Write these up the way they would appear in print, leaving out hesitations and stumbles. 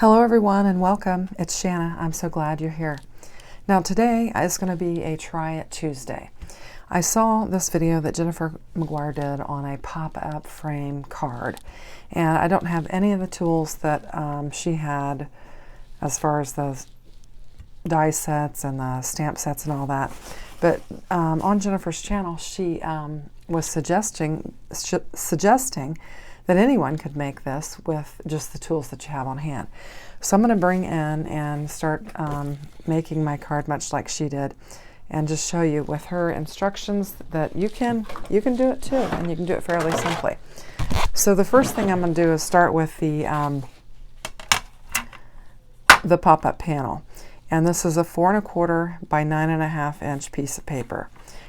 Hello everyone and welcome. It's Shanna. I'm so glad you're here. Now today is going to be a Try It Tuesday. I saw this video that Jennifer McGuire did on a pop-up frame card, and I don't have any of the tools that she had as far as the die sets and the stamp sets and all that. But on Jennifer's channel she was suggesting that anyone could make this with just the tools that you have on hand. So I'm going to bring in and start making my card much like she did, and just show you with her instructions that you can do it too, and you can do it fairly simply. So the first thing I'm going to do is start with the pop-up panel, and this is a 4 1/4 by 9 1/2 inch piece of paper,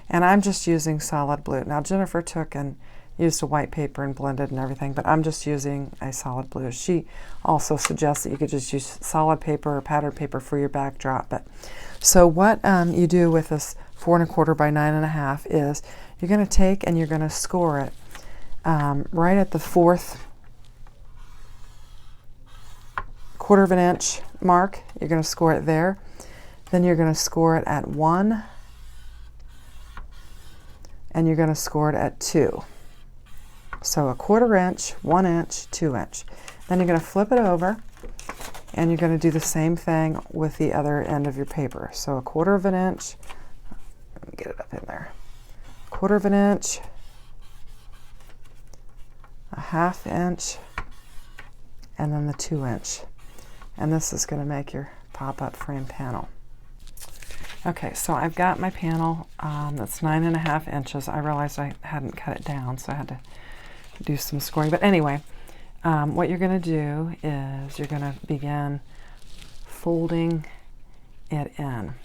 and I'm just using solid blue. Now Jennifer took and used a white paper and blended and everything, but I'm just using a solid blue. She also suggests that you could just use solid paper or patterned paper for your backdrop. But so what you do with this 4 1/4 by 9 1/2 is you're going to take and you're going to score it right at the 4th 1/4 of an inch mark. You're going to score it there. Then you're going to score it at 1, and you're going to score it at 2. So a 1/4 inch, 1 inch, 2 inch. Then you're going to flip it over, and you're going to do the same thing with the other end of your paper. So a 1/4 of an inch, let me get it up in there, 1/4 of an inch, a 1/2 inch, and then the 2 inch. And this is going to make your pop-up frame panel. Okay, so I've got my panel that's 9 1/2 inches. I realized I hadn't cut it down, so I had to do some scoring. But anyway, what you're going to do is you're going to begin folding it in.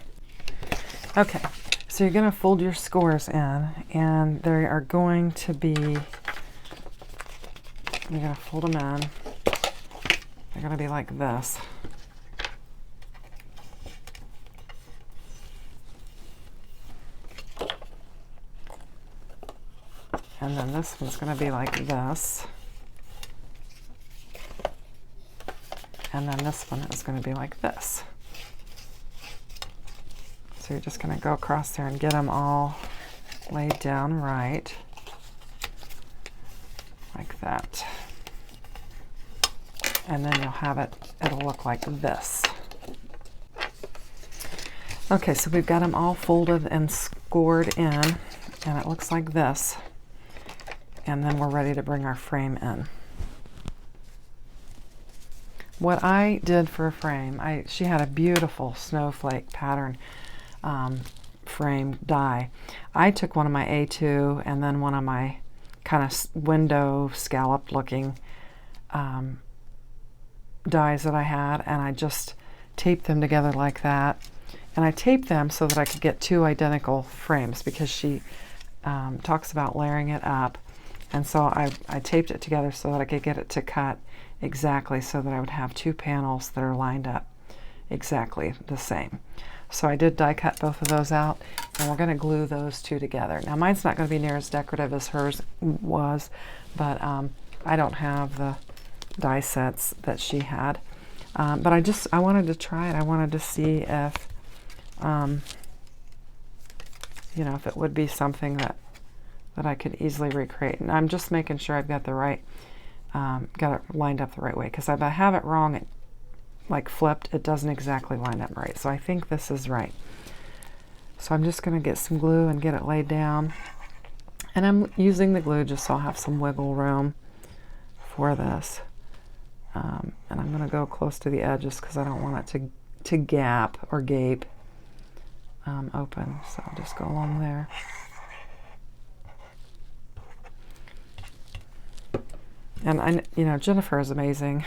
Okay, so you're going to fold your scores in, and they are going to be, you're going to fold them in. They're going to be like this. And then this one's going to be like this. And then this one is going to be like this. So you're just going to go across there and get them all laid down right. Like that. And then you'll have it, it'll look like this. Okay, so we've got them all folded and scored in, and it looks like this. And then we're ready to bring our frame in. What I did for a frame, she had a beautiful snowflake pattern frame die. I took one of my A2 and then one of my kind of window scalloped looking dies that I had, and I just taped them together like that. And I taped them so that I could get 2 identical frames, because she talks about layering it up. And so I taped it together so that I could get it to cut exactly, so that I would have 2 panels that are lined up exactly the same. So I did die cut both of those out, and we're going to glue those 2 together. Now mine's not going to be near as decorative as hers was, but I don't have the die sets that she had. But I wanted to try it. I wanted to see if, you know, if it would be something that I could easily recreate. And I'm just making sure I've got the right, got it lined up the right way, because if I have it wrong, it like flipped, it doesn't exactly line up right. So I think this is right. So I'm just going to get some glue and get it laid down. And I'm using the glue just so I'll have some wiggle room for this. And I'm going to go close to the edges because I don't want it to gap or gape open. So I'll just go along there. And you know, Jennifer is amazing,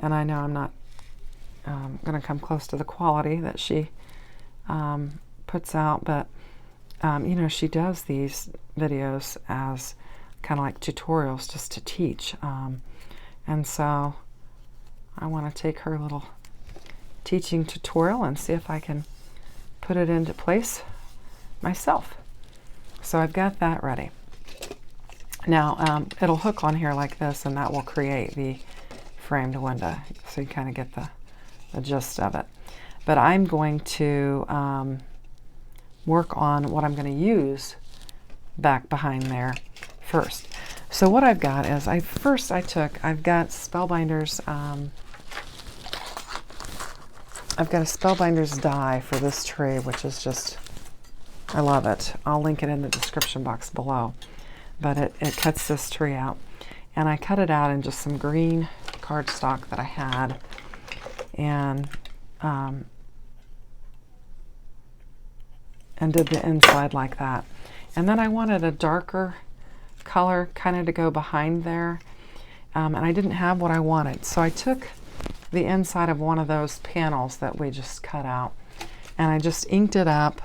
and I know I'm not going to come close to the quality that she puts out, but you know, she does these videos as kind of like tutorials just to teach, and so I want to take her little teaching tutorial and see if I can put it into place myself. So I've got that ready. Now it'll hook on here like this, and that will create the framed window, so you kind of get the gist of it. But I'm going to work on what I'm going to use back behind there first. So what I've got is, I've got Spellbinders, I've got a Spellbinders die for this tree, which is just, I love it. I'll link it in the description box below. But it cuts this tree out. And I cut it out in just some green cardstock that I had. And did the inside like that. And then I wanted a darker color kind of to go behind there. And I didn't have what I wanted. So I took the inside of one of those panels that we just cut out. And I just inked it up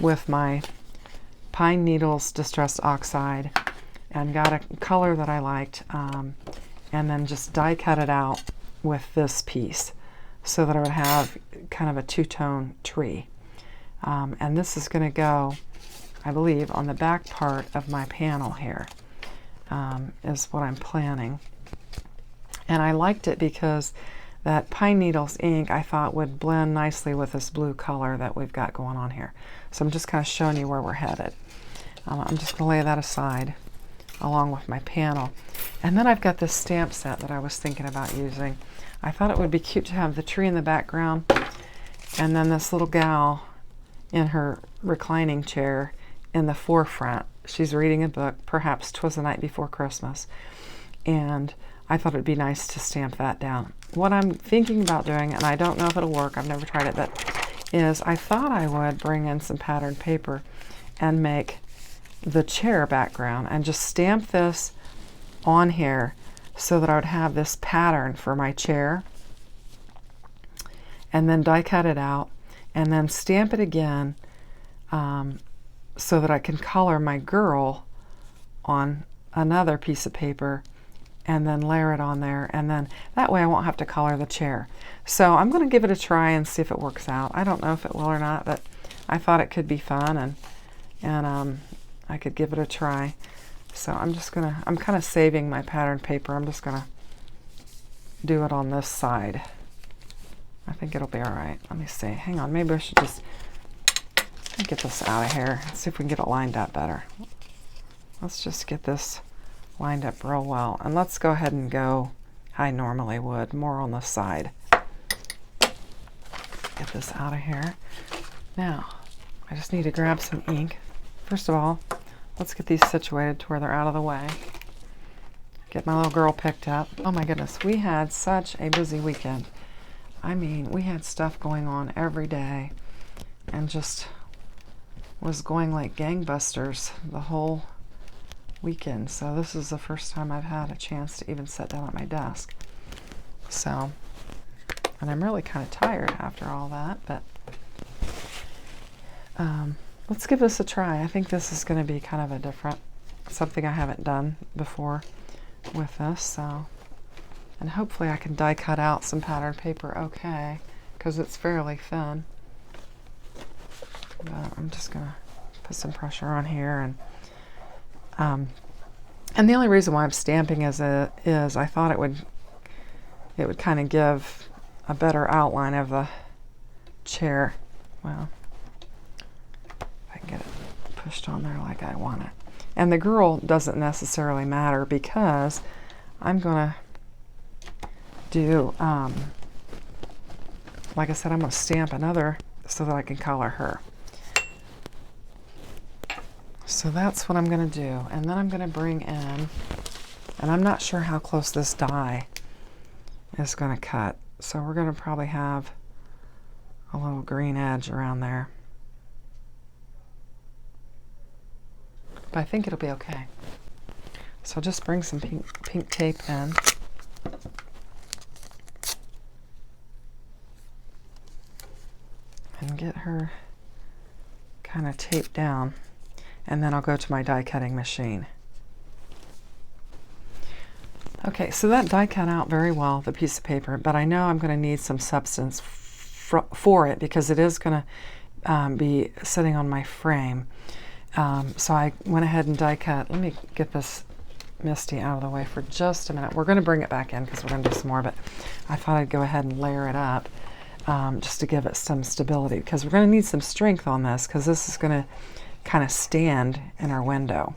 with my Pine Needles Distressed Oxide and got a color that I liked, and then just die cut it out with this piece so that I would have kind of a two-tone tree. And this is going to go, I believe, on the back part of my panel here, is what I'm planning. And I liked it because that Pine Needles ink I thought would blend nicely with this blue color that we've got going on here. So I'm just kind of showing you where we're headed. I'm just going to lay that aside along with my panel. And then I've got this stamp set that I was thinking about using. I thought it would be cute to have the tree in the background and then this little gal in her reclining chair in the forefront. She's reading a book, perhaps 'Twas the Night Before Christmas. And I thought it'd be nice to stamp that down. What I'm thinking about doing, and I don't know if it'll work, I've never tried it, but is I thought I would bring in some patterned paper and make the chair background and just stamp this on here so that I would have this pattern for my chair, and then die cut it out and then stamp it again, so that I can color my girl on another piece of paper and then layer it on there, and then that way I won't have to color the chair. So I'm going to give it a try and see if it works out. I don't know if it will or not, but I thought it could be fun, and I could give it a try. So I'm kind of saving my pattern paper. I'm just going to do it on this side. I think it'll be all right. Let me see. Hang on. Maybe I should just get this out of here. See if we can get it lined up better. Let's just get this lined up real well. And let's go ahead and go how I normally would, more on the side. Get this out of here. Now, I just need to grab some ink. First of all, let's get these situated to where they're out of the way. Get my little girl picked up. Oh my goodness, we had such a busy weekend. I mean, we had stuff going on every day and just was going like gangbusters the whole weekend. So this is the first time I've had a chance to even sit down at my desk. So, and I'm really kind of tired after all that, but let's give this a try. I think this is going to be kind of a different, something I haven't done before with this. So, and hopefully I can die cut out some patterned paper okay, because it's fairly thin. But I'm just going to put some pressure on here, and the only reason why I'm stamping is I thought it would kind of give a better outline of the chair. Well, if I can get it pushed on there like I want it. And the girl doesn't necessarily matter because I'm going to do, like I said, I'm going to stamp another so that I can color her. So that's what I'm going to do. And then I'm going to bring in, and I'm not sure how close this die is going to cut. So we're going to probably have a little green edge around there. But I think it'll be okay. So just bring some pink tape in. And get her kind of taped down. And then I'll go to my die cutting machine. Okay, so that die cut out very well, the piece of paper, but I know I'm going to need some substance for it because it is going to be sitting on my frame. So I went ahead and die cut. Let me get this Misty out of the way for just a minute. We're going to bring it back in because we're going to do some more, but I thought I'd go ahead and layer it up just to give it some stability, because we're going to need some strength on this, because this is going to kind of stand in our window.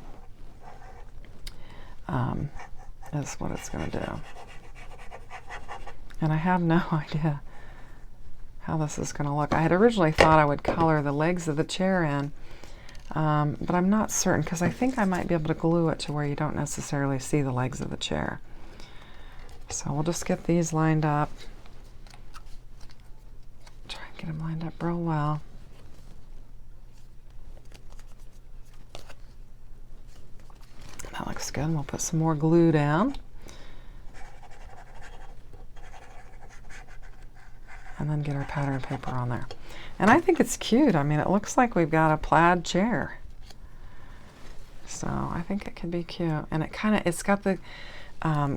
Is what it's going to do. And I have no idea how this is going to look. I had originally thought I would color the legs of the chair in, but I'm not certain, because I think I might be able to glue it to where you don't necessarily see the legs of the chair. So we'll just get these lined up. Try and get them lined up real well. That looks good. We'll put some more glue down. And then get our pattern paper on there. And I think it's cute. I mean, it looks like we've got a plaid chair. So I think it can be cute. And it's got the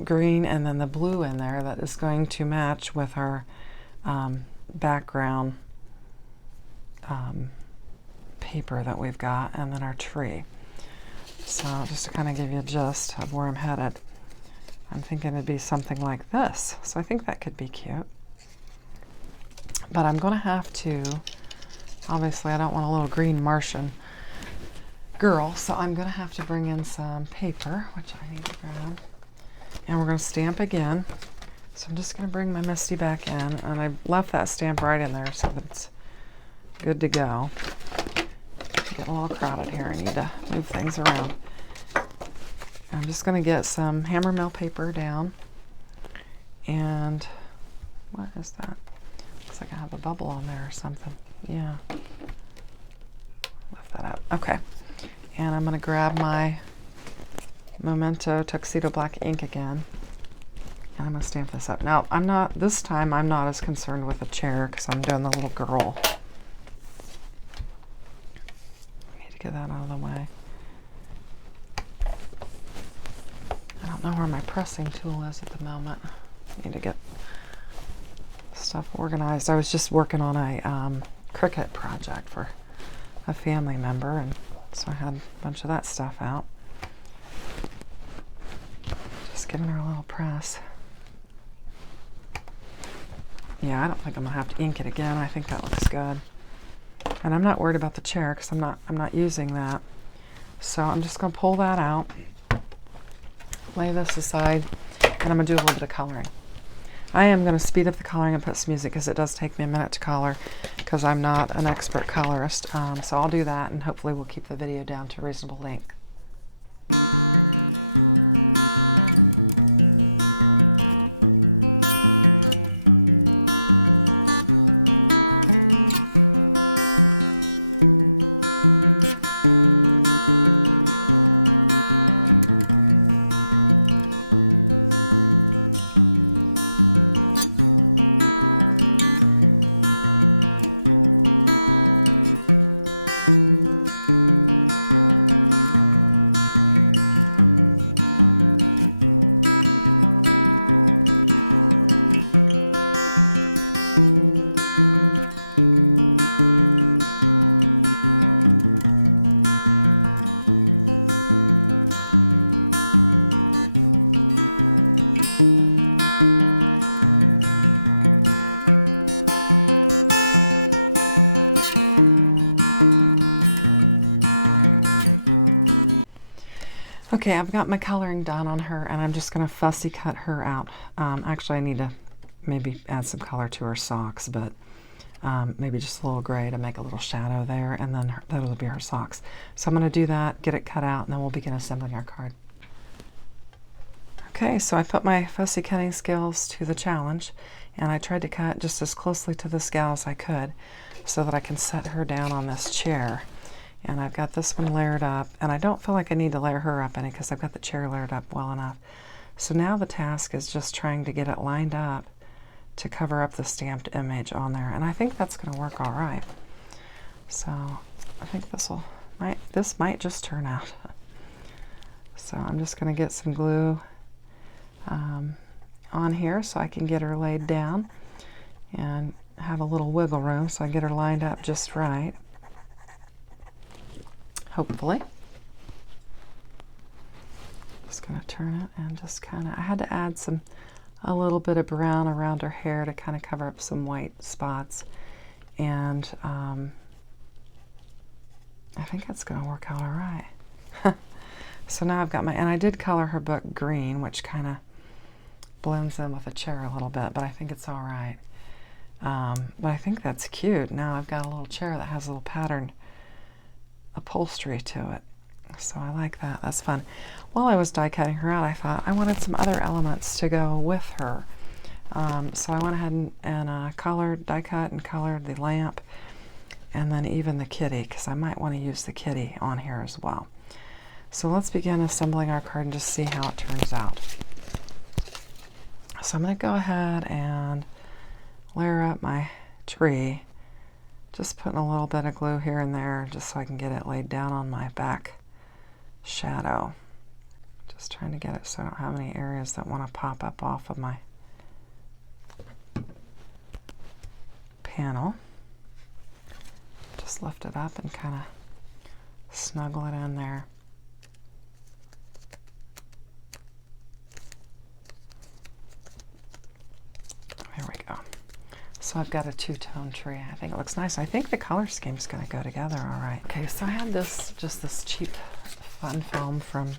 green and then the blue in there that is going to match with our background paper that we've got, and then our tree. So just to kind of give you a gist of where I'm headed, I'm thinking it'd be something like this. So I think that could be cute. But I'm going to have to, obviously I don't want a little green Martian girl, so I'm going to have to bring in some paper, which I need to grab. And we're going to stamp again. So I'm just going to bring my Misty back in, and I left that stamp right in there so that it's good to go. Getting a little crowded here. I need to move things around. I'm just going to get some hammer mill paper down. And what is that? Looks like I have a bubble on there or something. Yeah. Lift that up. Okay. And I'm going to grab my Memento Tuxedo Black ink again. And I'm going to stamp this up. Now, this time I'm not as concerned with the chair because I'm doing the little girl. Get that out of the way. I don't know where my pressing tool is at the moment. I need to get stuff organized. I was just working on a Cricut project for a family member, and so I had a bunch of that stuff out. Just getting her a little press. Yeah, I don't think I'm gonna have to ink it again. I think that looks good. And I'm not worried about the chair because I'm not using that. So I'm just going to pull that out, lay this aside, and I'm going to do a little bit of coloring. I am going to speed up the coloring and put some music because it does take me a minute to color because I'm not an expert colorist. So I'll do that, and hopefully we'll keep the video down to a reasonable length. Okay, I've got my coloring done on her, and I'm just going to fussy cut her out. Actually, I need to maybe add some color to her socks, but maybe just a little gray to make a little shadow there, and then that'll be her socks. So I'm going to do that, get it cut out, and then we'll begin assembling our card. Okay, so I put my fussy cutting skills to the challenge, and I tried to cut just as closely to this gal as I could so that I can set her down on this chair. And I've got this one layered up, and I don't feel like I need to layer her up any because I've got the chair layered up well enough. So now the task is just trying to get it lined up to cover up the stamped image on there, and I think that's going to work all right. So I think this might just turn out. So I'm just going to get some glue on here so I can get her laid down and have a little wiggle room so I get her lined up just right. Hopefully. Just just going to turn it and just kind of, I had to add a little bit of brown around her hair to kind of cover up some white spots. And I think that's going to work out all right. So now I've got and I did color her book green, which kind of blends in with the chair a little bit, but I think it's all right. But I think that's cute. Now I've got a little chair that has a little patterned upholstery to it. So I like that. That's fun. While I was die cutting her out, I thought I wanted some other elements to go with her. So I went ahead and colored, die cut and colored the lamp, and then even the kitty, because I might want to use the kitty on here as well. So let's begin assembling our card and just see how it turns out. So I'm going to go ahead and layer up my tree, just putting a little bit of glue here and there just so I can get it laid down on my back shadow. Just trying to get it so I don't have any areas that want to pop up off of my panel. Just lift it up and kind of snuggle it in there. There we go. So I've got a two-tone tree. I think it looks nice. I think the color scheme's going to go together all right. Okay, so I had this cheap fun foam from,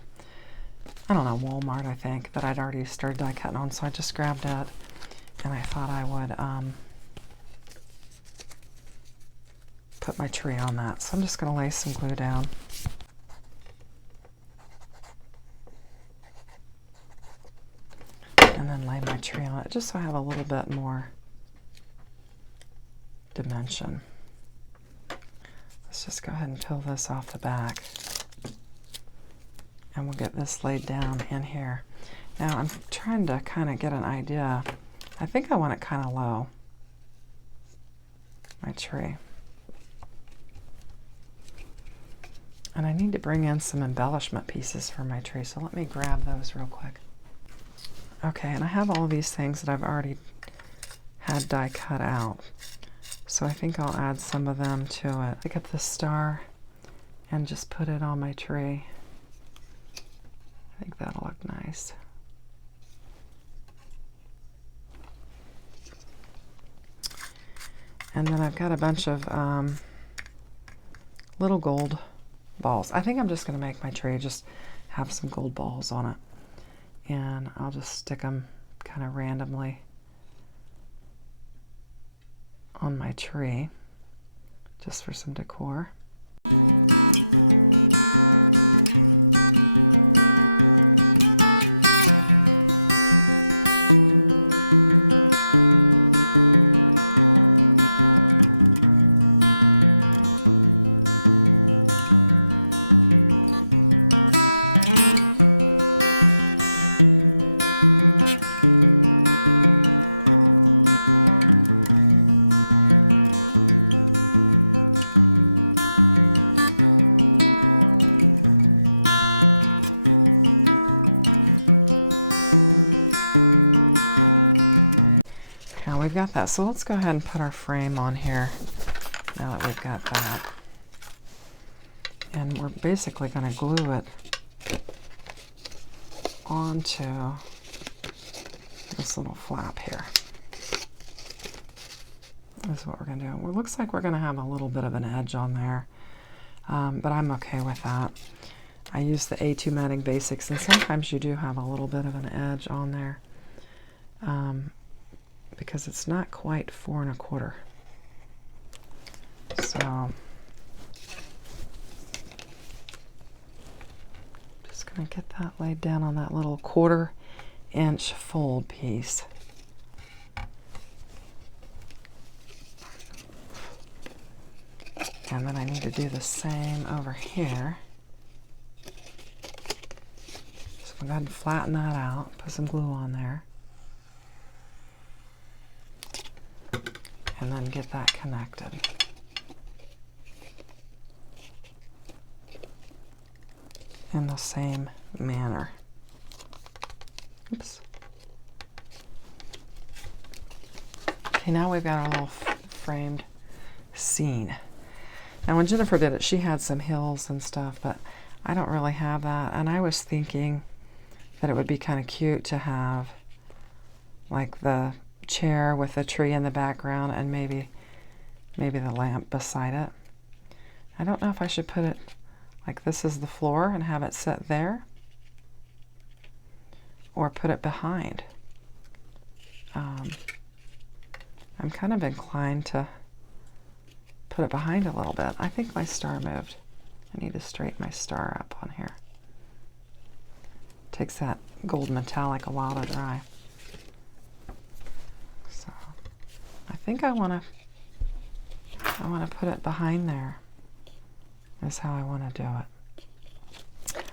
I don't know, Walmart, I think, that I'd already started die cutting on. So I just grabbed it, and I thought I would put my tree on that. So I'm just going to lay some glue down. And then lay my tree on it, just so I have a little bit more dimension. Let's just go ahead and peel this off the back. And we'll get this laid down in here. Now I'm trying to kind of get an idea. I think I want it kind of low, my tree. And I need to bring in some embellishment pieces for my tree, so let me grab those real quick. Okay, and I have all of these things that I've already had die cut out. So I think I'll add some of them to it. Pick up the star and just put it on my tree. I think that'll look nice. And then I've got a bunch of little gold balls. I think I'm just going to make my tree just have some gold balls on it. And I'll just stick them kind of randomly on my tree, just for some decor. That. So let's go ahead and put our frame on here now that we've got that. And we're basically going to glue it onto this little flap here. This is what we're going to do. Well, it looks like we're going to have a little bit of an edge on there, but I'm okay with that. I use the A2 Matting Basics, and sometimes you do have a little bit of an edge on there. Because it's not quite 4 1/4. So just going to get that laid down on that little 1/4 inch fold piece. And then I need to do the same over here. So I'm going to go ahead and flatten that out, put some glue on there. And then get that connected. In the same manner. Oops. Okay, now we've got our little framed scene. Now when Jennifer did it, she had some hills and stuff, but I don't really have that. And I was thinking that it would be kind of cute to have like the chair with the tree in the background and maybe the lamp beside it. I don't know if I should put it like this is the floor and have it set there, or put it behind. I'm kind of inclined to put it behind a little bit. I think my star moved. I need to straighten my star up on here. Takes that gold metallic a while to dry. So I think I want to put it behind there. Is how I want to do it.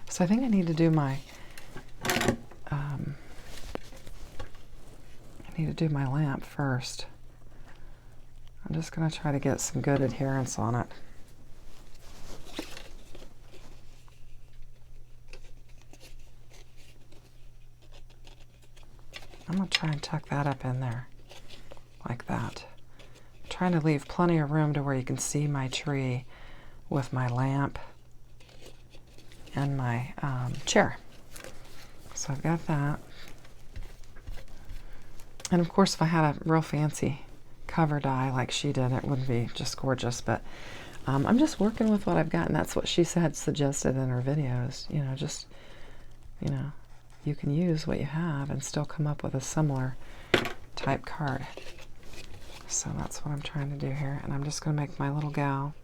So I think I need to do my lamp first. I'm just going to try to get some good adherence on it. I'm going to try and tuck that up in there like that. I'm trying to leave plenty of room to where you can see my tree with my lamp and my chair. So I've got that. And of course, if I had a real fancy cover die like she did, it would be just gorgeous. But I'm just working with what I've got, and that's what she had suggested in her videos. You know, just, you know, you can use what you have and still come up with a similar type card. So that's what I'm trying to do here. And I'm just going to make my little gal.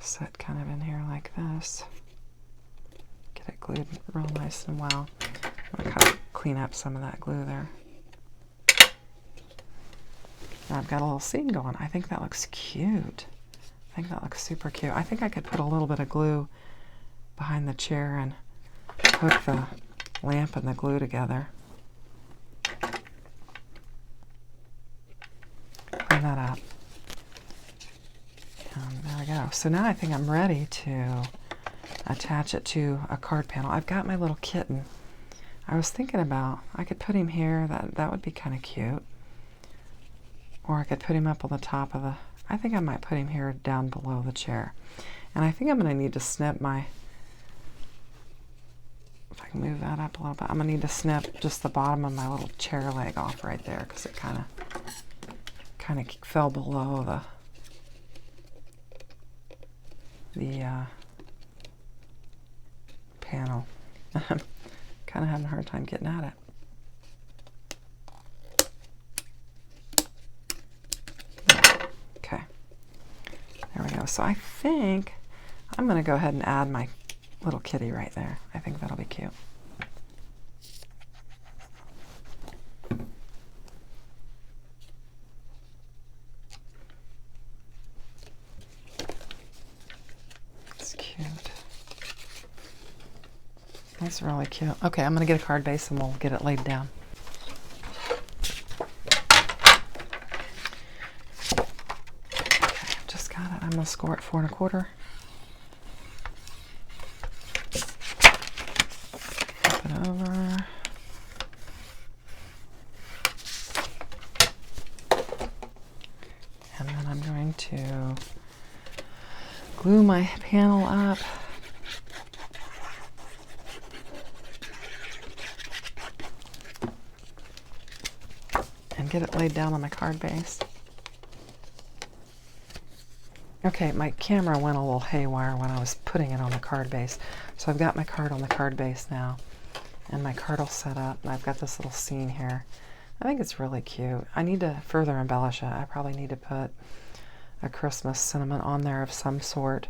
Set kind of in here like this. Get it glued real nice and well. I'm going to kind of clean up some of that glue there. Now I've got a little scene going. I think that looks cute. I think that looks super cute. I think I could put a little bit of glue behind the chair and hook the lamp and the glue together. Clean that up. And there we go. So now I think I'm ready to attach it to a card panel. I've got my little kitten. I was thinking about, I could put him here. That would be kind of cute. Or I could put him up on the top of the, I think I might put him here down below the chair. And I think I'm going to need to snip my, if I can move that up a little bit, I'm going to need to snip just the bottom of my little chair leg off right there, because it kind of fell below the panel. I'm kind of having a hard time getting at it. Okay, there we go. So I think I'm going to go ahead and add my little kitty right there. I think that'll be cute. It's cute. That's really cute. Okay, I'm going to get a card base and we'll get it laid down. Okay, I've just got it. I'm going to score it 4 1/4. Flip it over. And then I'm going to glue my panel up. And get it laid down on my card base. Okay, my camera went a little haywire when I was putting it on the card base. So I've got my card on the card base now. And my card all set up. And I've got this little scene here. I think it's really cute. I need to further embellish it. I probably need to put a Christmas sentiment on there of some sort.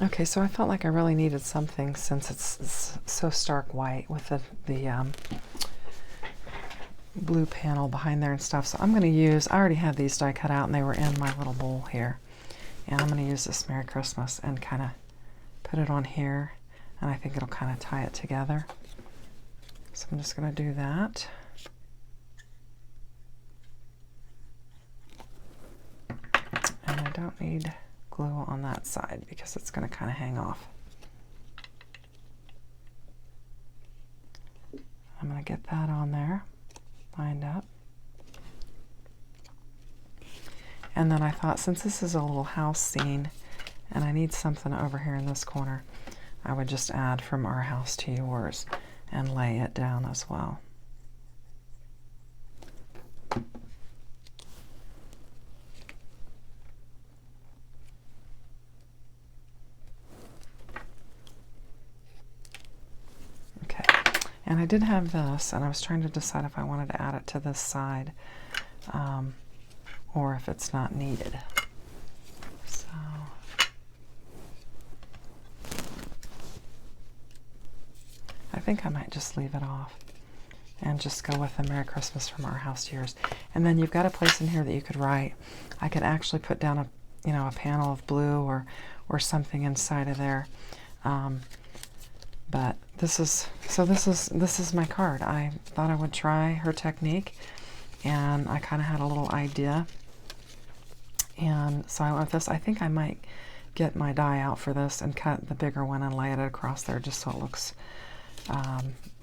Okay, so I felt like I really needed something since it's so stark white with the blue panel behind there and stuff. So I'm going to use, I already have these die cut out and they were in my little bowl here. And I'm going to use this Merry Christmas and kind of put it on here. And I think it'll kind of tie it together. So I'm just going to do that. And I don't need glue on that side because it's going to kind of hang off. I'm going to get that on there, lined up. And then I thought, since this is a little house scene and I need something over here in this corner, I would just add from our house to yours and lay it down as well. Okay, and I did have this, and I was trying to decide if I wanted to add it to this side or if it's not needed. So I think I might just leave it off and just go with the Merry Christmas from our house to yours. And then you've got a place in here that you could write. I could actually put down a, you know, a panel of blue or something inside of there. But this is my card. I thought I would try her technique, and I kind of had a little idea, and so I went with this. I think I might get my die out for this and cut the bigger one and lay it across there just so it looks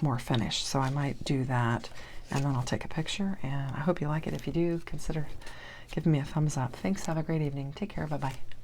more finished. So I might do that, and then I'll take a picture, and I hope you like it. If you do, consider giving me a thumbs up. Thanks. Have a great evening. Take care. Bye-bye.